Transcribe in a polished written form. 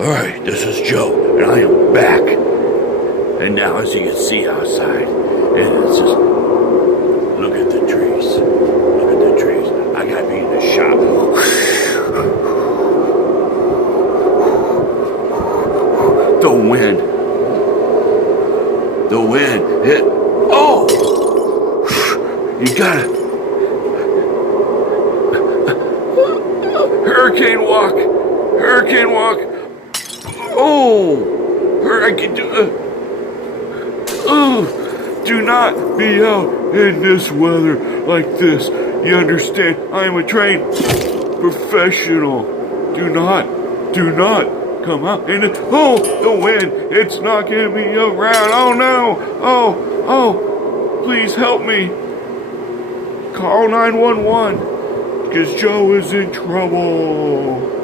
Alright, this is Joe, and I am back. And now, as you can see outside, it is just... Look at the trees. Look at the trees. I gotta be in the shop. The wind. The wind hit... Oh! You gotta... Hurricane walk! Hurricane walk! Oh! I can do... do not be out in this weather like this. You understand? I am a trained professional. Do not come out in it. Oh, the wind! It's knocking me around. Oh no! Oh! Please help me. Call 911, because Joe is in trouble.